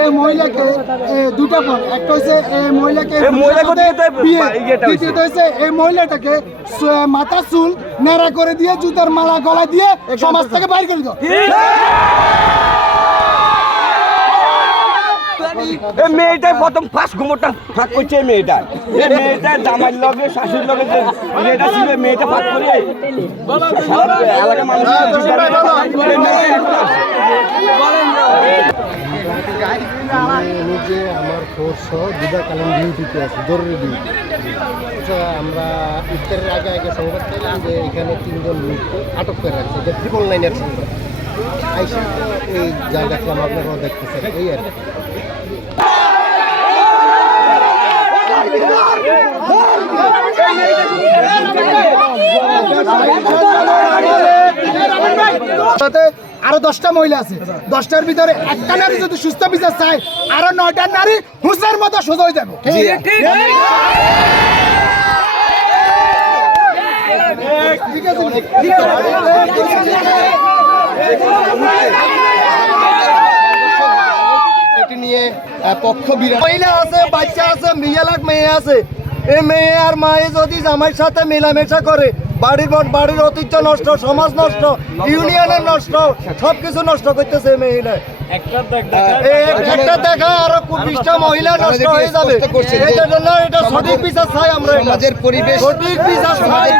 মহিলাকে দুটা পর একটা হচ্ছে মহিলাকে দ্বিতীয়ত হচ্ছে এই মহিলাটাকে মাথা চুল নেড়া করে দিয়ে জুতার মালা গলা দিয়ে সমাজ থেকে বাইর করে দাও। মেয়েটাই প্রথম ফার্স্ট ঘুমোরটা ফাঁক করছে মেয়েটা জামাই লগে শাশুর লগে যে মেয়েটা ছিল মেয়েটা ফাঁক করে এলাকা মানুষ নিজে আমার ফোর্স সহ দুদাকালীন ডিউটিতে আছে, জরুরি ডিউটি। আমরা ইফতারের আগে আগে সংবাদ পেলাম যে এখানে 3 জন লোককে আটক করে রাখছে, যে 999-এর সংবাদ। আইসা এই যা দেখলাম আপনারাও দেখতেছেন, এই আর কি। আরো 10টা মহিলা আছে, 10টার ভিতরে একটা নারী যদি সুস্থ বিচার চায় আরো 9টা নারী হুসের মতো সোজা হয়ে যাবে। এটি নিয়ে পক্ষ বিরাট মহিলা আছে, বাচ্চা আছে, মিয়ালাক মেয়ে আছে। এই মেয়ে আর মায়ে যদি জামাইয়ের সাথে মেলামেশা করে বাড়ির ঐতিহ্য নষ্ট, সমাজ নষ্ট, ইউনিয়নের নষ্ট, সবকিছু নষ্ট করতেছে মহিলা। একটা দেখা আরো 20টা মহিলা নষ্ট হয়ে যাবে। এটার জন্য এটা সঠিক বিচার চাই আমরা, সমাজের পরিবেশ সঠিক বিচার চাই।